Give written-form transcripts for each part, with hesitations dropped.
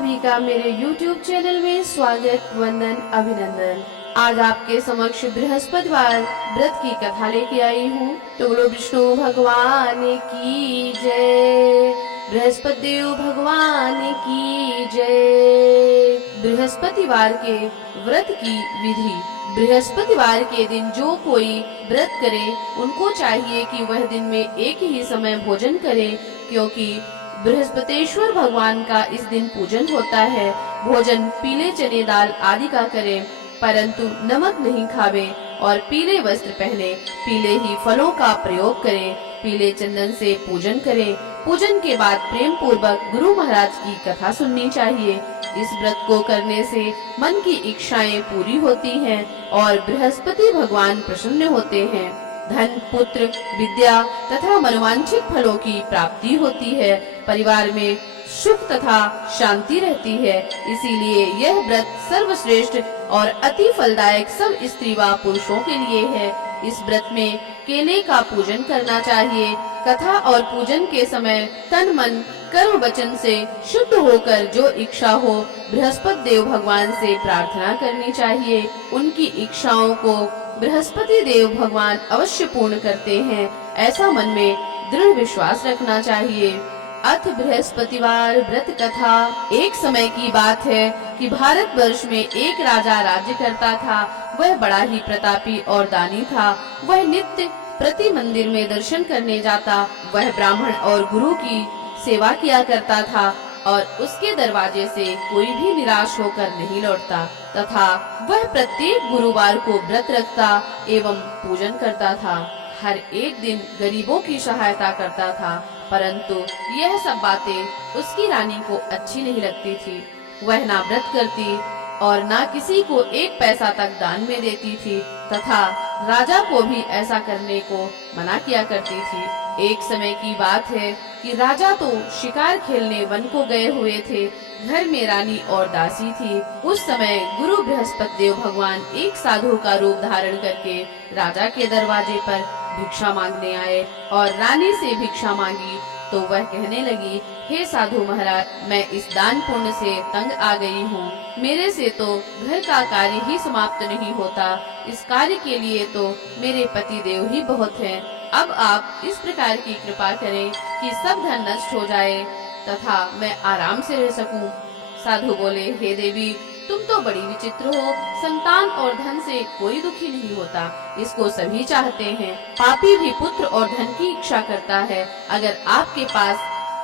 सभी का मेरे YouTube चैनल में स्वागत, वंदन, अभिनंदन। आज आपके समक्ष बृहस्पतिवार व्रत की कथा लेके आई हूँ। तो बोलो विष्णु भगवान की जय, बृहस्पति देव भगवान की जय। बृहस्पतिवार के व्रत की विधि। बृहस्पतिवार के दिन जो कोई व्रत करे उनको चाहिए कि वह दिन में एक ही समय भोजन करे, क्योंकि बृहस्पतिश्वर भगवान का इस दिन पूजन होता है। भोजन पीले चने दाल आदि का करें, परंतु नमक नहीं खावे और पीले वस्त्र पहने, पीले ही फलों का प्रयोग करें, पीले चंदन से पूजन करें। पूजन के बाद प्रेम पूर्वक गुरु महाराज की कथा सुननी चाहिए। इस व्रत को करने से मन की इच्छाएं पूरी होती हैं और बृहस्पति भगवान प्रसन्न होते हैं। धन, पुत्र, विद्या तथा मनोवांछित फलों की प्राप्ति होती है। परिवार में सुख तथा शांति रहती है। इसीलिए यह व्रत सर्वश्रेष्ठ और अति फलदायक सब स्त्री व पुरुषों के लिए है। इस व्रत में केले का पूजन करना चाहिए। कथा और पूजन के समय तन मन कर्म वचन से शुद्ध होकर जो इच्छा हो बृहस्पति देव भगवान से प्रार्थना करनी चाहिए। उनकी इच्छाओं को बृहस्पति देव भगवान अवश्य पूर्ण करते हैं, ऐसा मन में दृढ़ विश्वास रखना चाहिए। अथ बृहस्पतिवार व्रत कथा। एक समय की बात है कि भारतवर्ष में एक राजा राज्य करता था। वह बड़ा ही प्रतापी और दानी था। वह नित्य प्रति मंदिर में दर्शन करने जाता। वह ब्राह्मण और गुरु की सेवा किया करता था और उसके दरवाजे से कोई भी निराश होकर नहीं लौटता, तथा वह प्रत्येक गुरुवार को व्रत रखता एवं पूजन करता था। हर एक दिन गरीबों की सहायता करता था, परंतु यह सब बातें उसकी रानी को अच्छी नहीं लगती थी। वह ना व्रत करती और ना किसी को एक पैसा तक दान में देती थी, तथा राजा को भी ऐसा करने को मना किया करती थी। एक समय की बात है कि राजा तो शिकार खेलने वन को गए हुए थे। घर में रानी और दासी थी। उस समय गुरु बृहस्पति देव भगवान एक साधु का रूप धारण करके राजा के दरवाजे पर भिक्षा मांगने आए और रानी से भिक्षा मांगी तो वह कहने लगी, हे साधु महाराज, मैं इस दान पुण्य से तंग आ गई हूँ। मेरे से तो घर का कार्य ही समाप्त नहीं होता। इस कार्य के लिए तो मेरे पति देव ही बहुत हैं। अब आप इस प्रकार की कृपा करें कि सब धन नष्ट हो जाए तथा मैं आराम से रह सकूं। साधु बोले, हे देवी, तुम तो बड़ी विचित्र हो। संतान और धन से कोई दुखी नहीं होता, इसको सभी चाहते हैं। पापी भी पुत्र और धन की इच्छा करता है। अगर आपके पास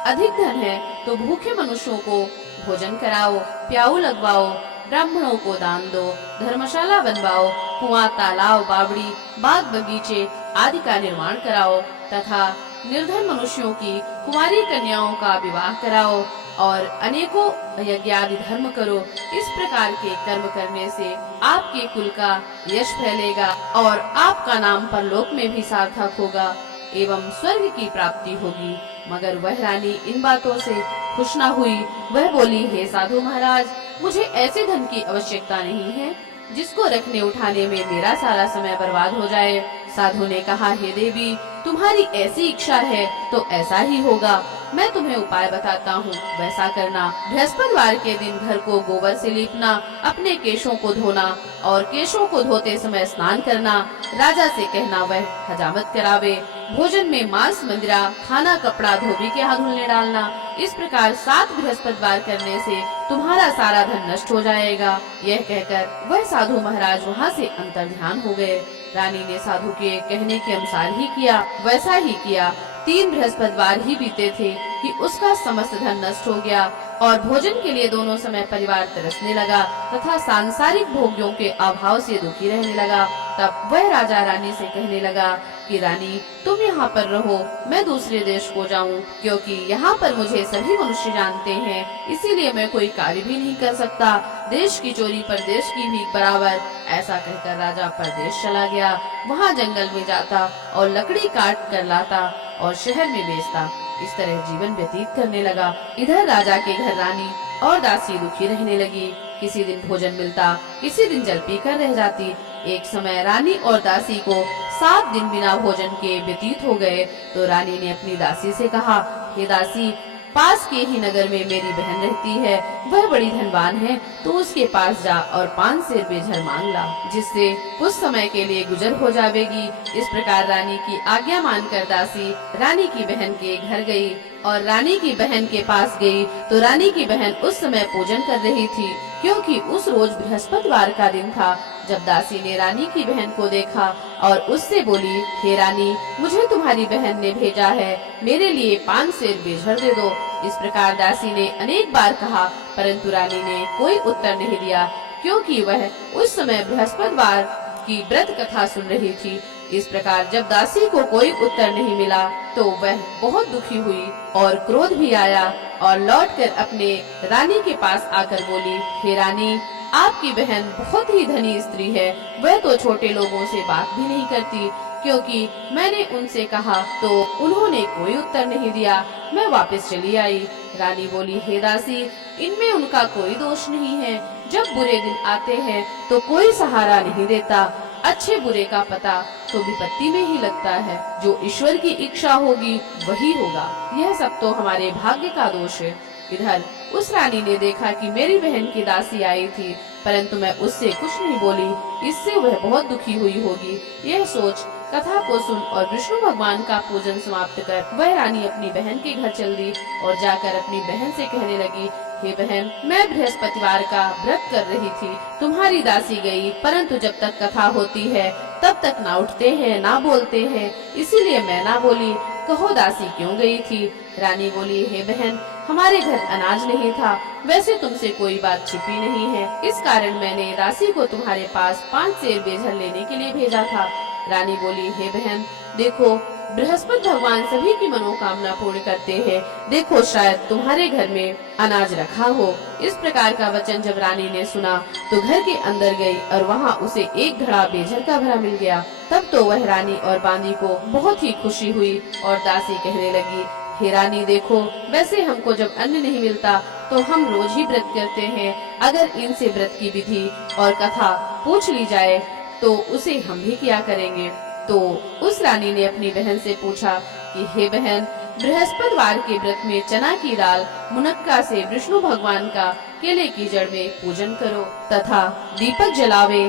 अधिक धन है तो भूखे मनुष्यों को भोजन कराओ, प्याऊ लगवाओ, ब्राह्मणों को दान दो, धर्मशाला बनवाओ, कुआं, तालाब, बावड़ी, बाग बगीचे आदि का निर्माण कराओ, तथा निर्धन मनुष्यों की कुमारी कन्याओं का विवाह कराओ और अनेकों यज्ञ आदि धर्म करो। इस प्रकार के कर्म करने से आपके कुल का यश फैलेगा और आपका नाम परलोक में भी सार्थक होगा एवं स्वर्ग की प्राप्ति होगी। मगर वह रानी इन बातों से खुश न हुई। वह बोली, हे साधु महाराज, मुझे ऐसे धन की आवश्यकता नहीं है जिसको रखने उठाने में मेरा सारा समय बर्बाद हो जाए। साधु ने कहा, हे देवी, तुम्हारी ऐसी इच्छा है तो ऐसा ही होगा। मैं तुम्हें उपाय बताता हूँ, वैसा करना। बृहस्पतिवार के दिन घर को गोबर से लीपना, अपने केशों को धोना और केशों को धोते समय स्नान करना। राजा से कहना वह हजामत करावे। भोजन में मांस, मंदिरा, खाना, कपड़ा धोबी के हाथ धुलने डालना। इस प्रकार 7 बृहस्पतिवार करने से तुम्हारा सारा धन नष्ट हो जाएगा। यह कहकर वह साधु महाराज वहाँ से अंतर्ध्यान हो गए। रानी ने साधु के कहने के अनुसार ही किया। वैसा ही किया। 3 बृहस्पतिवार ही बीते थे कि उसका समस्त धन नष्ट हो गया और भोजन के लिए दोनों समय परिवार तरसने लगा तथा सांसारिक भोग्यों के अभाव से दुखी रहने लगा। तब वह राजा रानी से कहने लगा कि रानी, तुम यहाँ पर रहो, मैं दूसरे देश को जाऊँ, क्योंकि यहाँ पर मुझे सभी मनुष्य जानते हैं, इसीलिए मैं कोई कार्य भी नहीं कर सकता। देश की चोरी परदेश की भीख बराबर। ऐसा कहकर राजा परदेश चला गया। वहाँ जंगल में जाता और लकड़ी काट कर लाता और शहर में बेचता। इस तरह जीवन व्यतीत करने लगा। इधर राजा के घर रानी और दासी दुखी रहने लगी। किसी दिन भोजन मिलता, किसी दिन जल पीकर रह जाती। एक समय रानी और दासी को 7 दिन बिना भोजन के व्यतीत हो गए तो रानी ने अपनी दासी से कहा, हे दासी, पास के ही नगर में मेरी बहन रहती है, वह बड़ी धनवान है, तो उसके पास जा और 5 सेर बेझर मांग ला, जिससे कुछ समय के लिए गुजर हो जाएगी। इस प्रकार रानी की आज्ञा मानकर दासी रानी की बहन के घर गई और रानी की बहन के पास गई तो रानी की बहन उस समय पूजन कर रही थी, क्योंकि उस रोज बृहस्पतिवार का दिन था। जब दासी ने रानी की बहन को देखा और उससे बोली, हे रानी, मुझे तुम्हारी बहन ने भेजा है, मेरे लिए 5 सेर बेझर दे दो। इस प्रकार दासी ने अनेक बार कहा, परंतु रानी ने कोई उत्तर नहीं दिया, क्योंकि वह उस समय बृहस्पतिवार की व्रत कथा सुन रही थी। इस प्रकार जब दासी को कोई उत्तर नहीं मिला तो वह बहुत दुखी हुई और क्रोध भी आया और लौटकर अपने रानी के पास आकर बोली, हे रानी, आपकी बहन बहुत ही धनी स्त्री है, वह तो छोटे लोगों से बात भी नहीं करती, क्योंकि मैंने उनसे कहा तो उन्होंने कोई उत्तर नहीं दिया। मैं वापस चली आई। रानी बोली, हे दासी, इनमें उनका कोई दोष नहीं है। जब बुरे दिन आते हैं तो कोई सहारा नहीं देता, अच्छे बुरे का पता तो विपत्ति में ही लगता है। जो ईश्वर की इच्छा होगी वही होगा, यह सब तो हमारे भाग्य का दोष है। इधर उस रानी ने देखा कि मेरी बहन की दासी आई थी, परंतु मैं उससे कुछ नहीं बोली, इससे वह बहुत दुखी हुई होगी। यह सोच कथा को सुन और विष्णु भगवान का पूजन समाप्त कर वह रानी अपनी बहन के घर चल दी और जाकर अपनी बहन से कहने लगी, हे बहन, मैं बृहस्पतिवार का व्रत कर रही थी, तुम्हारी दासी गई, परंतु जब तक कथा होती है तब तक ना उठते हैं ना बोलते हैं, इसीलिए मैं ना बोली। कहो दासी क्यों गई थी? रानी बोली, हे बहन, हमारे घर अनाज नहीं था, वैसे तुमसे कोई बात छिपी नहीं है, इस कारण मैंने दासी को तुम्हारे पास 5 सेर बेझर लेने के लिए भेजा था। रानी बोली, हे बहन, देखो, बृहस्पति भगवान सभी की मनोकामना पूर्ण करते हैं, देखो शायद तुम्हारे घर में अनाज रखा हो। इस प्रकार का वचन जब रानी ने सुना तो घर के अंदर गई और वहाँ उसे एक घड़ा बेझर का भरा मिल गया। तब तो वह रानी और बांदी को बहुत ही खुशी हुई और दासी कहने लगी, हे रानी, देखो, वैसे हमको जब अन्न नहीं मिलता तो हम रोज ही व्रत करते हैं, अगर इनसे व्रत की विधि और कथा पूछ ली जाए तो उसे हम भी किया करेंगे। तो उस रानी ने अपनी बहन से पूछा कि हे बहन, बृहस्पतिवार के व्रत में चना की दाल मुनक्का से विष्णु भगवान का केले की जड़ में पूजन करो तथा दीपक जलावे,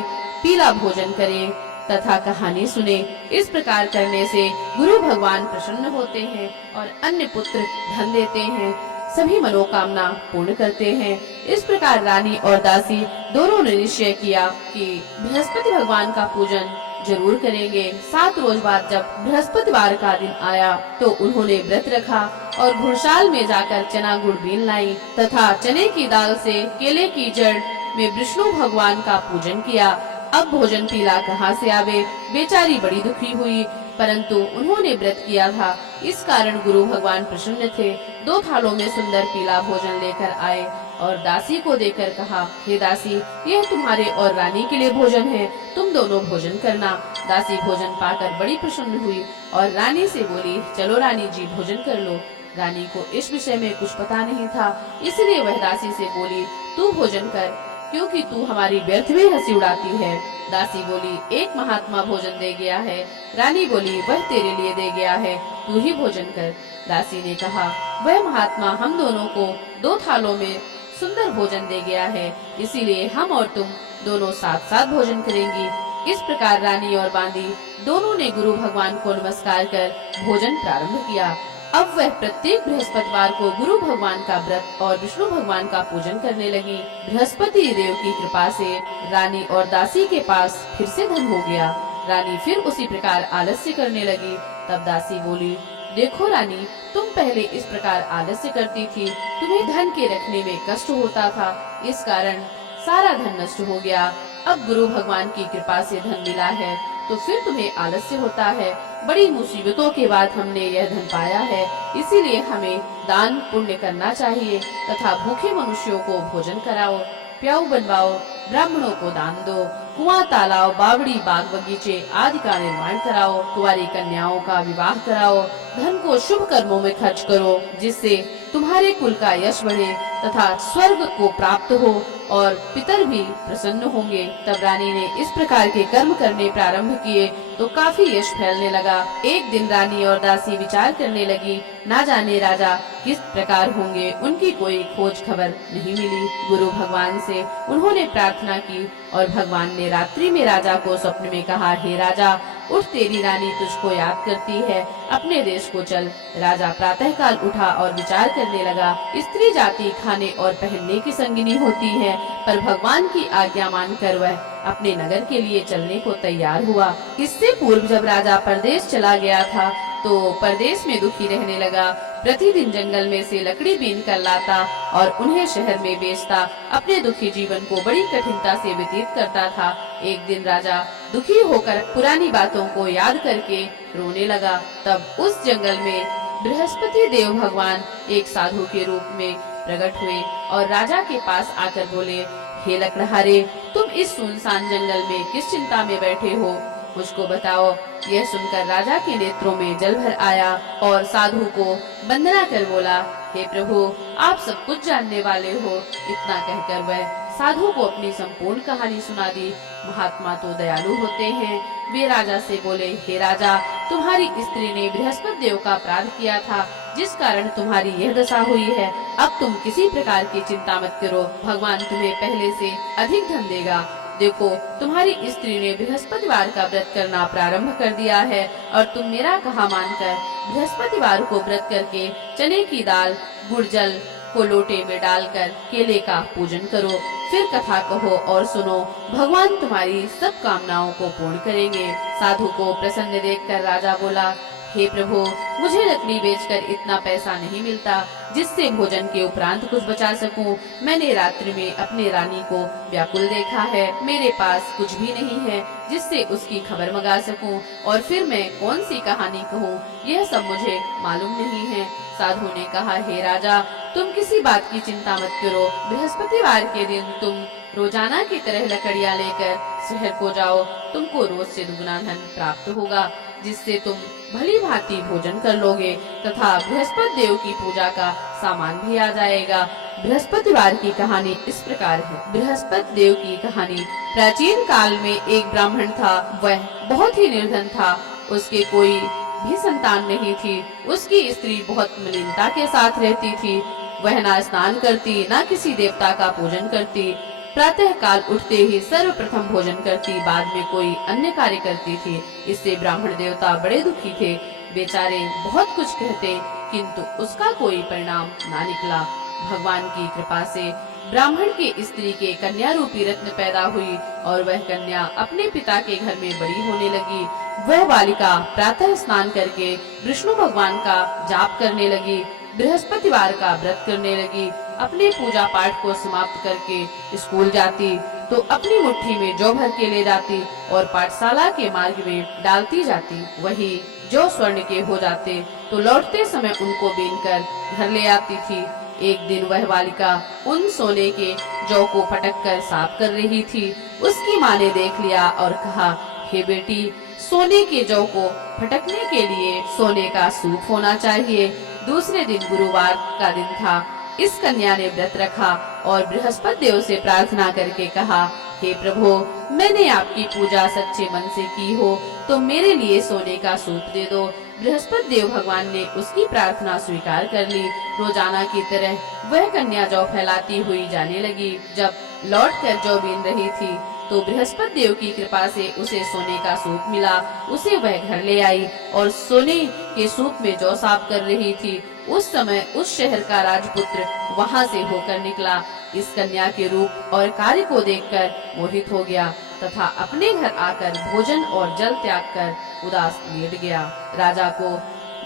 पीला भोजन करें तथा कहानी सुने। इस प्रकार करने से गुरु भगवान प्रसन्न होते हैं और अन्य पुत्र धन देते हैं, सभी मनोकामना पूर्ण करते हैं। इस प्रकार रानी और दासी दोनों ने निश्चय किया कि बृहस्पति भगवान का पूजन जरूर करेंगे। 7 रोज बाद जब बृहस्पतिवार का दिन आया तो उन्होंने व्रत रखा और घुड़साल में जाकर चना गुड़ बीन लाई तथा चने की दाल से केले की जड़ में विष्णु भगवान का पूजन किया। अब भोजन पीला कहाँ से आवे? बेचारी बड़ी दुखी हुई, परंतु उन्होंने व्रत किया था, इस कारण गुरु भगवान प्रसन्न थे। 2 थालों में सुंदर पीला भोजन लेकर आए और दासी को देकर कहा, हे दासी, यह तुम्हारे और रानी के लिए भोजन है, तुम दोनों भोजन करना। दासी भोजन पाकर बड़ी प्रसन्न हुई और रानी से बोली, चलो रानी जी, भोजन कर लो। रानी को इस विषय में कुछ पता नहीं था, इसलिए वह दासी से बोली, तू भोजन कर, क्योंकि तू हमारी व्यर्थ में हंसी उड़ाती है। दासी बोली, एक महात्मा भोजन दे गया है। रानी बोली, वह तेरे लिए दे गया है, तू ही भोजन कर। दासी ने कहा, वह महात्मा हम दोनों को 2 थालों में सुंदर भोजन दे गया है, इसीलिए हम और तुम दोनों साथ साथ भोजन करेंगी। इस प्रकार रानी और बांदी दोनों ने गुरु भगवान को नमस्कार कर भोजन प्रारंभ किया। अब वह प्रत्येक बृहस्पतिवार को गुरु भगवान का व्रत और विष्णु भगवान का पूजन करने लगी। बृहस्पति देव की कृपा से रानी और दासी के पास फिर से धन हो गया। रानी फिर उसी प्रकार आलस्य करने लगी। तब दासी बोली, देखो रानी, तुम पहले इस प्रकार आलस्य करती थी, तुम्हें धन के रखने में कष्ट होता था, इस कारण सारा धन नष्ट हो गया। अब गुरु भगवान की कृपा से धन मिला है तो फिर तुम्हें आलस्य होता है। बड़ी मुसीबतों के बाद हमने यह धन पाया है, इसीलिए हमें दान पुण्य करना चाहिए तथा भूखे मनुष्यों को भोजन कराओ, प्याऊ बनवाओ, ब्राह्मणों को दान दो, कुआं, तालाब, बावड़ी, बाग बगीचे आदि का निर्माण कराओ, कुंवारी कन्याओं का विवाह कराओ, धन को शुभ कर्मों में खर्च करो, जिससे तुम्हारे कुल का यश बढ़े तथा स्वर्ग को प्राप्त हो। और पितर भी प्रसन्न होंगे। तब रानी ने इस प्रकार के कर्म करने प्रारंभ किए तो काफी यश फैलने लगा। एक दिन रानी और दासी विचार करने लगी, ना जाने राजा किस प्रकार होंगे, उनकी कोई खोज खबर नहीं मिली। गुरु भगवान से उन्होंने प्रार्थना की और भगवान ने रात्रि में राजा को स्वप्न में कहा, हे राजा उठ, तेरी रानी तुझको याद करती है, अपने देश को चल। राजा प्रातःकाल उठा और विचार करने लगा, स्त्री जाति खाने और पहनने की संगिनी होती है, पर भगवान की आज्ञा मानकर वह अपने नगर के लिए चलने को तैयार हुआ। इससे पूर्व जब राजा परदेश चला गया था तो परदेश में दुखी रहने लगा। प्रतिदिन जंगल में से लकड़ी बीन कर लाता और उन्हें शहर में बेचता। अपने दुखी जीवन को बड़ी कठिनता से व्यतीत करता था। एक दिन राजा दुखी होकर पुरानी बातों को याद करके रोने लगा। तब उस जंगल में बृहस्पति देव भगवान एक साधु के रूप में प्रकट हुए और राजा के पास आकर बोले, हे लकड़हारे, तुम इस सुनसान जंगल में किस चिंता में बैठे हो, मुझको बताओ। यह सुनकर राजा के नेत्रों में जल भर आया और साधु को वंदना कर बोला, हे प्रभु, आप सब कुछ जानने वाले हो। इतना कहकर वह साधु को अपनी संपूर्ण कहानी सुना दी। महात्मा तो दयालु होते हैं। वे राजा से बोले, हे राजा, तुम्हारी स्त्री ने बृहस्पति देव का अपराध किया था, जिस कारण तुम्हारी यह दशा हुई है। अब तुम किसी प्रकार की चिंता मत करो, भगवान तुम्हें पहले से अधिक धन देगा। देखो, तुम्हारी स्त्री ने बृहस्पतिवार का व्रत करना प्रारंभ कर दिया है और तुम मेरा कहा मानकर बृहस्पतिवार को व्रत करके चने की दाल गुड़ जल को लोटे में डालकर केले का पूजन करो। फिर कथा कहो और सुनो, भगवान तुम्हारी सब कामनाओं को पूर्ण करेंगे। साधु को प्रसन्न देखकर राजा बोला, हे प्रभु, मुझे लकड़ी बेचकर इतना पैसा नहीं मिलता जिससे भोजन के उपरांत कुछ बचा सकूं। मैंने रात्रि में अपने रानी को व्याकुल देखा है। मेरे पास कुछ भी नहीं है जिससे उसकी खबर मंगा सकूं, और फिर मैं कौन सी कहानी कहूं, यह सब मुझे मालूम नहीं है। साधु ने कहा, हे राजा, तुम किसी बात की चिंता मत करो। बृहस्पतिवार के दिन तुम रोजाना की तरह लकड़ियाँ लेकर शहर को जाओ। तुमको रोज से दुगना धन प्राप्त होगा, जिससे तुम भली भांति भोजन कर लोगे तथा बृहस्पति देव की पूजा का सामान भी आ जाएगा। बृहस्पतिवार की कहानी इस प्रकार है। बृहस्पति देव की कहानी। प्राचीन काल में एक ब्राह्मण था। वह बहुत ही निर्धन था। उसके कोई भी संतान नहीं थी। उसकी स्त्री बहुत मलिनता के साथ रहती थी। वह ना स्नान करती, ना किसी देवता का पूजन करती। प्रातः काल उठते ही सर्वप्रथम भोजन करती, बाद में कोई अन्य कार्य करती थी। इससे ब्राह्मण देवता बड़े दुखी थे। बेचारे बहुत कुछ कहते, किंतु उसका कोई परिणाम ना निकला। भगवान की कृपा से ब्राह्मण के स्त्री के कन्या रूपी रत्न पैदा हुई और वह कन्या अपने पिता के घर में बड़ी होने लगी। वह बालिका प्रातः स्नान करके विष्णु भगवान का जाप करने लगी, बृहस्पतिवार का व्रत करने लगी। अपने पूजा पाठ को समाप्त करके स्कूल जाती तो अपनी मुट्ठी में जौ भर के ले जाती और पाठशाला के मार्ग में डालती जाती। वही जौ स्वर्ण के हो जाते तो लौटते समय उनको बीनकर घर ले आती थी। एक दिन वह बालिका उन सोने के जौ को फटक कर साफ कर रही थी। उसकी माँ ने देख लिया और कहा, हे बेटी, सोने के जौ को फटकने के लिए सोने का सूप होना चाहिए। दूसरे दिन गुरुवार का दिन था। इस कन्या ने व्रत रखा और बृहस्पति देव से प्रार्थना करके कहा, हे प्रभु, मैंने आपकी पूजा सच्चे मन से की हो तो मेरे लिए सोने का सूप दे दो। बृहस्पति देव भगवान ने उसकी प्रार्थना स्वीकार कर ली। रोजाना की तरह वह कन्या जौ फैलाती हुई जाने लगी। जब लौटकर जौ बीन रही थी तो बृहस्पति देव की कृपा से उसे सोने का सूप मिला। उसे वह घर ले आई और सोने के सूप में जौ साफ कर रही थी। उस समय उस शहर का राजपुत्र वहां से होकर निकला। इस कन्या के रूप और कार्य को देखकर मोहित हो गया तथा अपने घर आकर भोजन और जल त्याग कर उदास लेट गया। राजा को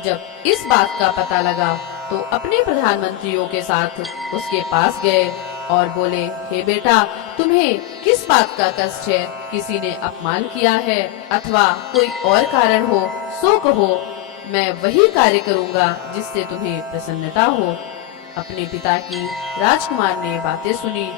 जब इस बात का पता लगा तो अपने प्रधानमंत्रियों के साथ उसके पास गए और बोले, हे बेटा, तुम्हें किस बात का कष्ट है? किसी ने अपमान किया है अथवा कोई और कारण हो सो कहो, मैं वही कार्य करूँगा जिससे तुम्हें प्रसन्नता हो। अपने पिता की राजकुमार ने बातें सुनी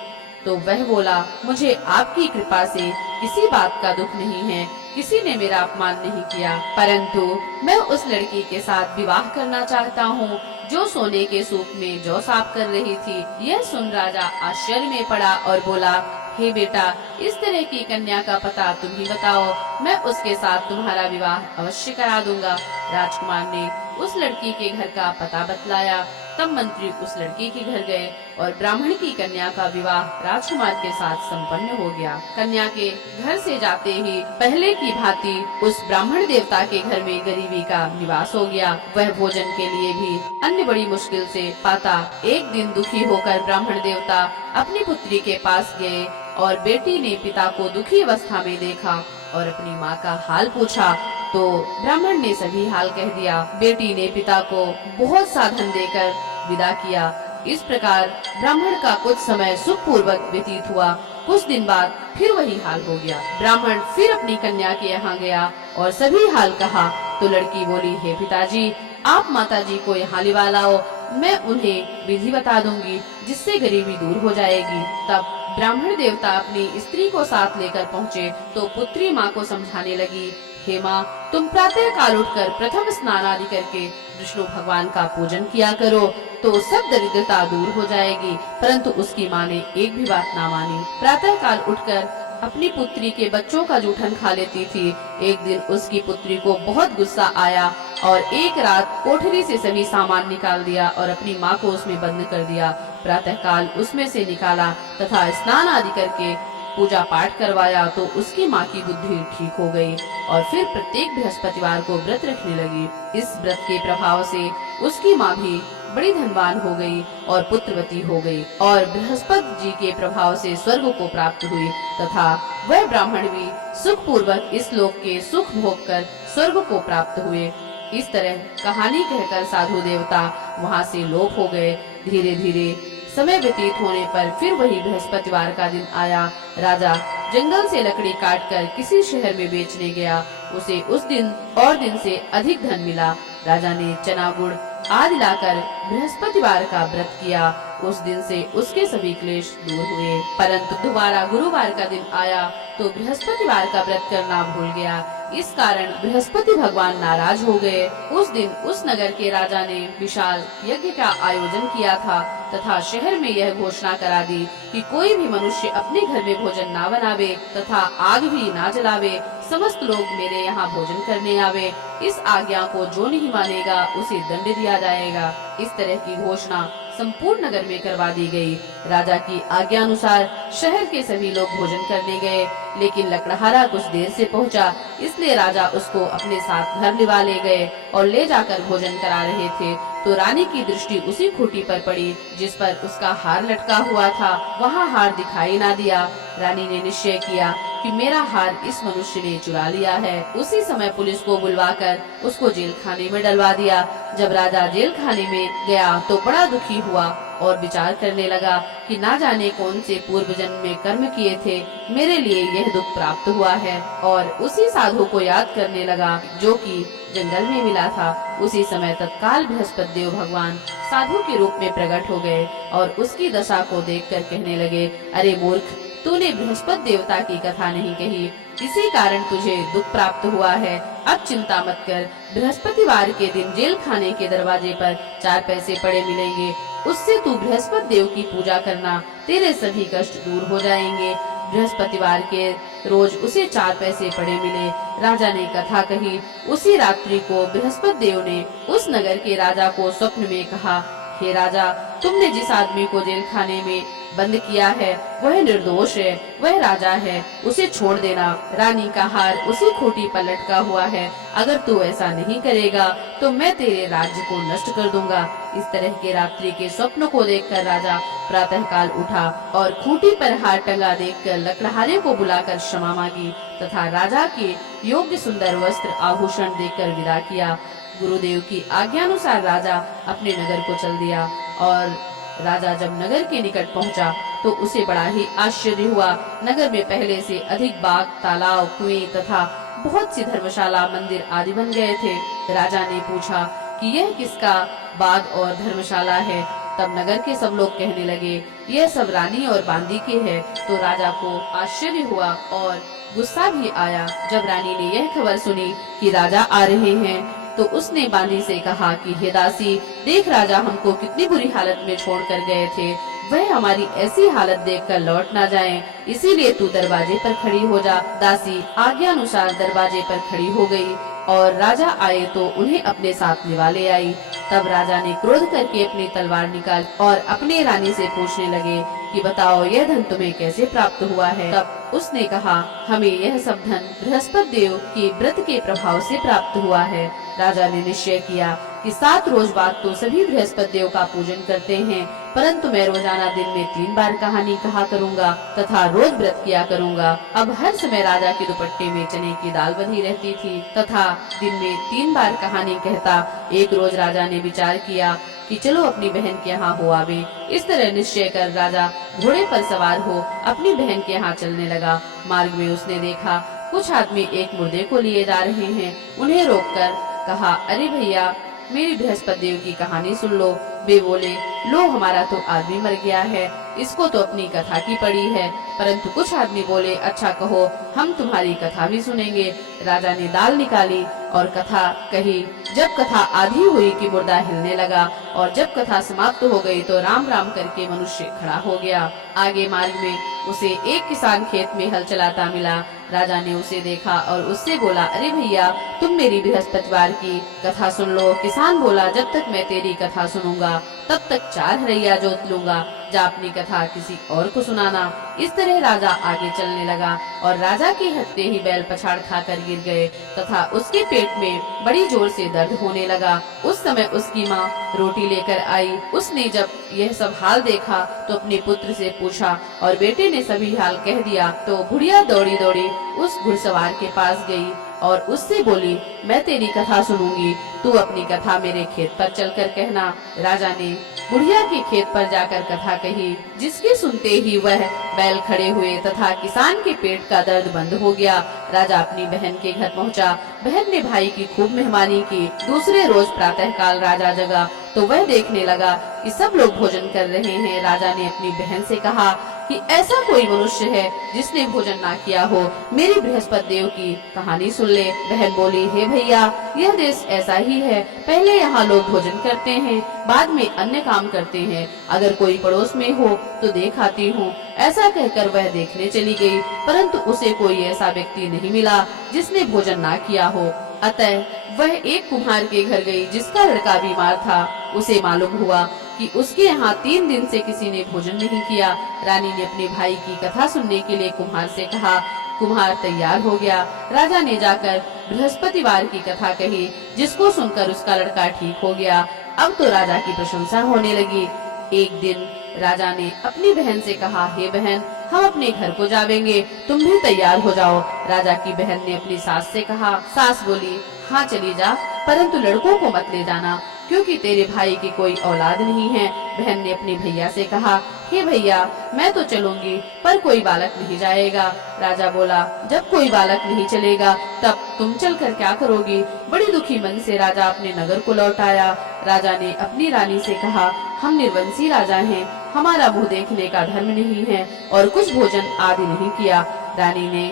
तो वह बोला, मुझे आपकी कृपा से किसी बात का दुख नहीं है। किसी ने मेरा अपमान नहीं किया, परंतु मैं उस लड़की के साथ विवाह करना चाहता हूँ। जो सोने के सूप में जौ साफ कर रही थी। यह सुन राजा आश्चर्य में पड़ा और बोला, हे बेटा, इस तरह की कन्या का पता तुम ही बताओ, मैं उसके साथ तुम्हारा विवाह अवश्य करा दूंगा। राजकुमार ने उस लड़की के घर का पता बतलाया। तब मंत्री उस लड़की के घर गए और ब्राह्मण की कन्या का विवाह राजकुमार के साथ संपन्न हो गया। कन्या के घर से जाते ही पहले की भांति उस ब्राह्मण देवता के घर में गरीबी का निवास हो गया। वह भोजन के लिए भी अन्न बड़ी मुश्किल से पाता। एक दिन दुखी होकर ब्राह्मण देवता अपनी पुत्री के पास गए और बेटी ने पिता को दुखी अवस्था में देखा और अपनी माँ का हाल पूछा तो ब्राह्मण ने सभी हाल कह दिया। बेटी ने पिता को बहुत साधन देकर विदा किया। इस प्रकार ब्राह्मण का कुछ समय सुख पूर्वक व्यतीत हुआ। कुछ दिन बाद फिर वही हाल हो गया। ब्राह्मण फिर अपनी कन्या के यहाँ गया और सभी हाल कहा तो लड़की बोली, हे पिताजी, आप माताजी को यहाँ लिवा लाओ, मैं उन्हें विधि बता दूंगी जिससे गरीबी दूर हो जाएगी। तब ब्राह्मण देवता अपनी स्त्री को साथ लेकर पहुँचे तो पुत्री माँ को समझाने लगी, हे माँ, तुम प्रातः काल उठकर प्रथम स्नान आदि करके विष्णु भगवान का पूजन किया करो तो सब दरिद्रता दूर हो जाएगी। परंतु उसकी माँ ने एक भी बात ना मानी। प्रातः काल उठकर अपनी पुत्री के बच्चों का जूठन खा लेती थी। एक दिन उसकी पुत्री को बहुत गुस्सा आया और एक रात कोठरी से सभी सामान निकाल दिया और अपनी माँ को उसमें बंद कर दिया। प्रातः काल उसमें से निकाला तथा स्नान आदि करके पूजा पाठ करवाया तो उसकी माँ की बुद्धि ठीक हो गई और फिर प्रत्येक बृहस्पतिवार को व्रत रखने लगी। इस व्रत के प्रभाव से उसकी माँ भी बड़ी धनवान हो गई और पुत्रवती हो गई और बृहस्पति जी के प्रभाव से स्वर्ग को प्राप्त हुई तथा वह ब्राह्मण भी सुख पूर्वक इस लोक के सुख भोग कर स्वर्ग को प्राप्त हुए। इस तरह कहानी कहकर साधु देवता वहाँ से लोप हो गए। धीरे धीरे समय व्यतीत होने पर फिर वही बृहस्पतिवार का दिन आया। राजा जंगल से लकड़ी काटकर किसी शहर में बेचने गया। उसे उस दिन और दिन से अधिक धन मिला। राजा ने चना गुड़ आदि लाकर बृहस्पतिवार का व्रत किया। उस दिन से उसके सभी क्लेश दूर हुए। परंतु दोबारा गुरुवार का दिन आया तो बृहस्पतिवार का व्रत करना भूल गया। इस कारण बृहस्पति भगवान नाराज हो गए। उस दिन उस नगर के राजा ने विशाल यज्ञ का आयोजन किया था तथा शहर में यह घोषणा करा दी कि कोई भी मनुष्य अपने घर में भोजन ना बनावे तथा आग भी ना जलावे। समस्त लोग मेरे यहाँ भोजन करने आवे। इस आज्ञा को जो नहीं मानेगा उसे दंड दिया जाएगा। इस तरह की घोषणा संपूर्ण नगर में करवा दी गई। राजा की आज्ञा अनुसार शहर के सभी लोग भोजन करने गए, लेकिन लकड़हारा कुछ देर से पहुंचा, इसलिए राजा उसको अपने साथ घर लिवा ले गए और ले जाकर भोजन करा रहे थे तो रानी की दृष्टि उसी खूंटी पर पड़ी जिस पर उसका हार लटका हुआ था। वहाँ हार दिखाई ना दिया। रानी ने निश्चय किया कि मेरा हार इस मनुष्य ने चुरा लिया है। उसी समय पुलिस को बुलवाकर उसको जेल खाने में डलवा दिया। जब राजा जेल खाने में गया तो बड़ा दुखी हुआ और विचार करने लगा कि ना जाने कौन से पूर्व जन्म में कर्म किए थे, मेरे लिए यह दुख प्राप्त हुआ है। और उसी साधु को याद करने लगा जो कि जंगल में मिला था। उसी समय तत्काल बृहस्पति देव भगवान साधु के रूप में प्रकट हो गए और उसकी दशा को देखकर कहने लगे, अरे मूर्ख, तूने बृहस्पति देवता की कथा नहीं कही, इसी कारण तुझे दुख प्राप्त हुआ है। अब चिंता मत कर, बृहस्पतिवार के दिन जेल खाने के दरवाजे पर 4 पैसे पड़े मिलेंगे, उससे तू बृहस्पति देव की पूजा करना, तेरे सभी कष्ट दूर हो जाएंगे। बृहस्पतिवार के रोज उसे 4 पैसे पड़े मिले। राजा ने कथा कही। उसी रात्रि को बृहस्पति देव ने उस नगर के राजा को स्वप्न में कहा, हे राजा, तुमने जिस आदमी को जेल खाने में बंद किया है वह निर्दोष है, वह राजा है, उसे छोड़ देना। रानी का हार उसी खूंटी पर लटका हुआ है, अगर तू ऐसा नहीं करेगा तो मैं तेरे राज्य को नष्ट कर दूंगा। इस तरह के रात्रि के स्वप्न को देखकर राजा प्रातः काल उठा और खूंटी पर हार टंगा देखकर लकड़हारे को बुलाकर क्षमा मांगी तथा राजा के योग्य सुंदर वस्त्र आभूषण देकर विदा किया। गुरुदेव की आज्ञानुसार राजा अपने नगर को चल दिया और राजा जब नगर के निकट पहुंचा तो उसे बड़ा ही आश्चर्य हुआ। नगर में पहले से अधिक बाग, तालाब, कुएं तथा बहुत सी धर्मशाला, मंदिर आदि बन गए थे। राजा ने पूछा कि यह किसका बाग और धर्मशाला है। तब नगर के सब लोग कहने लगे, यह सब रानी और बांदी के है। तो राजा को आश्चर्य हुआ और गुस्सा भी आया। जब रानी ने यह खबर सुनी कि राजा आ रहे हैं तो उसने बांदी से कहा कि हे दासी, देख राजा हमको कितनी बुरी हालत में छोड़ कर गए थे, वह हमारी ऐसी हालत देखकर लौट ना जाएं, इसीलिए तू दरवाजे पर खड़ी हो जा। दासी आज्ञा अनुसार दरवाजे पर खड़ी हो गई और राजा आए तो उन्हें अपने साथ लिवा ले आई। तब राजा ने क्रोध करके अपनी तलवार निकाल और अपने रानी से पूछने लगे कि बताओ यह धन तुम्हें कैसे प्राप्त हुआ है। तब उसने कहा, हमें यह सब धन बृहस्पति देव के व्रत के प्रभाव से प्राप्त हुआ है। राजा ने निश्चय किया कि 7 रोज बाद तो सभी बृहस्पति देव का पूजन करते हैं, परंतु मैं रोजाना दिन में 3 बार कहानी कहा करूँगा तथा रोज व्रत किया करूँगा। अब हर समय राजा के दुपट्टे में चने की दाल बंधी रहती थी तथा दिन में 3 बार कहानी कहता। एक रोज राजा ने विचार किया कि चलो अपनी बहन के यहाँ हो आवे। इस तरह निश्चय कर राजा घोड़े पर सवार हो अपनी बहन के यहाँ चलने लगा। मार्ग में उसने देखा कुछ आदमी एक मुर्दे को लिए जा रहे हैं। उन्हें रोककर कहा, अरे भैया, मेरी बृहस्पति देव की कहानी सुन लो। वे बोले, लो हमारा तो आदमी मर गया है, इसको तो अपनी कथा की पड़ी है। परंतु कुछ आदमी बोले, अच्छा कहो, हम तुम्हारी कथा भी सुनेंगे। राजा ने दाल निकाली और कथा कही। जब कथा आधी हुई कि मुर्दा हिलने लगा और जब कथा समाप्त हो गई तो राम राम करके मनुष्य खड़ा हो गया। आगे मार्ग में उसे एक किसान खेत में हल चलाता मिला। राजा ने उसे देखा और उससे बोला, अरे भैया, तुम मेरी बृहस्पतिवार की कथा सुन लो। किसान बोला, जब तक मैं तेरी कथा सुनूंगा तब तक 4 हरैया जोत लूंगा, जा अपनी कथा किसी और को सुनाना। इस तरह राजा आगे चलने लगा और राजा के हटते ही बैल पछाड़ खाकर गिर गए तथा उसके पेट में बड़ी जोर से दर्द होने लगा। उस समय उसकी माँ रोटी लेकर आई। उसने जब यह सब हाल देखा तो अपने पुत्र से पूछा और बेटे ने सभी हाल कह दिया। तो बुढ़िया दौड़ी दौड़ी उस घुड़सवार के पास गई और उससे बोली, मैं तेरी कथा सुनूंगी, तू अपनी कथा मेरे खेत पर चलकर कहना। राजा ने बुढ़िया के खेत पर जाकर कथा कही, जिसके सुनते ही वह बैल खड़े हुए तथा किसान के पेट का दर्द बंद हो गया। राजा अपनी बहन के घर पहुंचा। बहन ने भाई की खूब मेहमानी की। दूसरे रोज प्रातःकाल राजा जगा तो वह देखने लगा कि सब लोग भोजन कर रहे हैं। राजा ने अपनी बहन से कहा कि ऐसा कोई मनुष्य है जिसने भोजन ना किया हो, मेरी बृहस्पति देव की कहानी सुन ले। बहन बोली, हे भैया, यह देश ऐसा ही है, पहले यहाँ लोग भोजन करते हैं, बाद में अन्य काम करते हैं। अगर कोई पड़ोस में हो तो देख आती हूँ। ऐसा कहकर वह देखने चली गई, परंतु उसे कोई ऐसा व्यक्ति नहीं मिला जिसने भोजन ना किया हो। अतः वह एक कुम्हार के घर गई जिसका लड़का बीमार था। उसे मालूम हुआ कि उसके यहाँ 3 दिन से किसी ने भोजन नहीं किया। रानी ने अपने भाई की कथा सुनने के लिए कुम्हार से कहा। कुम्हार तैयार हो गया। राजा ने जाकर बृहस्पतिवार की कथा कही, जिसको सुनकर उसका लड़का ठीक हो गया। अब तो राजा की प्रशंसा होने लगी। एक दिन राजा ने अपनी बहन से कहा, हे बहन, हम अपने घर को जावेंगे, तुम भी तैयार हो जाओ। राजा की बहन ने अपनी सास से कहा। सास बोली, हाँ चली जा, परंतु लड़कों को मत ले जाना, क्योंकि तेरे भाई की कोई औलाद नहीं है। बहन ने अपने भैया से कहा, हे भैया, मैं तो चलूंगी, पर कोई बालक नहीं जाएगा। राजा बोला, जब कोई बालक नहीं चलेगा तब तुम चलकर क्या करोगी। बड़ी दुखी मन से राजा अपने नगर को लौट आया। राजा ने अपनी रानी से कहा, हम निर्वंशी राजा हैं, हमारा मुँह देखने का धर्म नहीं है और कुछ भोजन आदि नहीं किया। रानी ने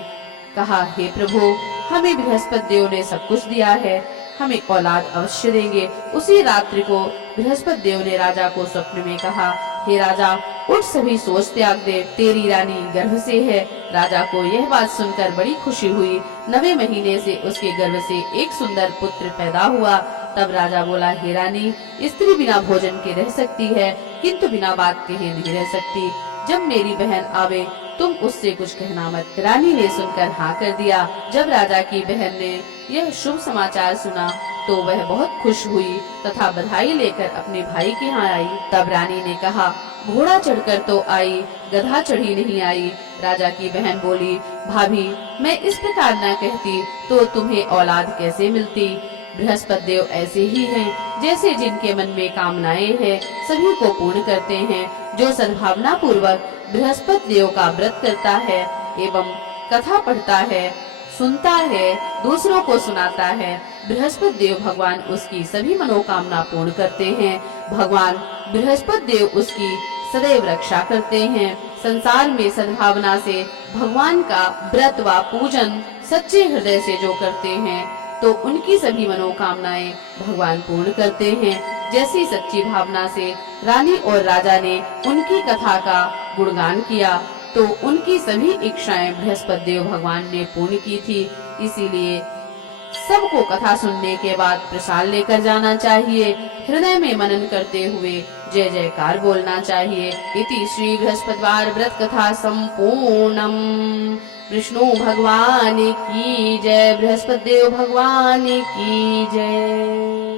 कहा, हे प्रभु, हमें बृहस्पति देव ने सब कुछ दिया है, हमें औलाद अवश्य देंगे। उसी रात्रि को बृहस्पति देव ने राजा को स्वप्न में कहा, हे राजा, उठ, सभी सोच त्याग दे, तेरी रानी गर्भ से है। राजा को यह बात सुनकर बड़ी खुशी हुई। 9वें महीने से उसके गर्भ से एक सुंदर पुत्र पैदा हुआ। तब राजा बोला, हे रानी, स्त्री बिना भोजन के रह सकती है, किंतु बिना बात कहे नहीं रह सकती। जब मेरी बहन आवे तुम उससे कुछ कहना मत। रानी ने सुनकर हाँ कर दिया। जब राजा की बहन ने यह शुभ समाचार सुना तो वह बहुत खुश हुई तथा बधाई लेकर अपने भाई के यहाँ आई। तब रानी ने कहा, घोड़ा चढ़कर तो आई, गधा चढ़ी नहीं आई। राजा की बहन बोली, भाभी, मैं इस प्रकार न कहती तो तुम्हें औलाद कैसे मिलती। बृहस्पति देव ऐसे ही हैं, जैसे जिनके मन में कामनाएं हैं सभी को पूर्ण करते हैं। जो सद्भावना पूर्वक बृहस्पति देव का व्रत करता है एवं कथा पढ़ता है, सुनता है, दूसरों को सुनाता है, बृहस्पति देव भगवान उसकी सभी मनोकामना पूर्ण करते हैं। भगवान बृहस्पति देव उसकी सदैव रक्षा करते हैं। संसार में सद्भावना से भगवान का व्रत व पूजन सच्चे हृदय से जो करते हैं तो उनकी सभी मनोकामनाएं भगवान पूर्ण करते हैं। जैसी सच्ची भावना से रानी और राजा ने उनकी कथा का गुणगान किया, तो उनकी सभी इच्छाएं बृहस्पति देव भगवान ने पूर्ण की थी। इसीलिए सबको कथा सुनने के बाद प्रसाद लेकर जाना चाहिए। हृदय में मनन करते हुए जय जयकार बोलना चाहिए। इति श्री बृहस्पतिवार व्रत कथा संपूर्णम। विष्णु भगवान की जय, बृहस्पति देव भगवान की जय।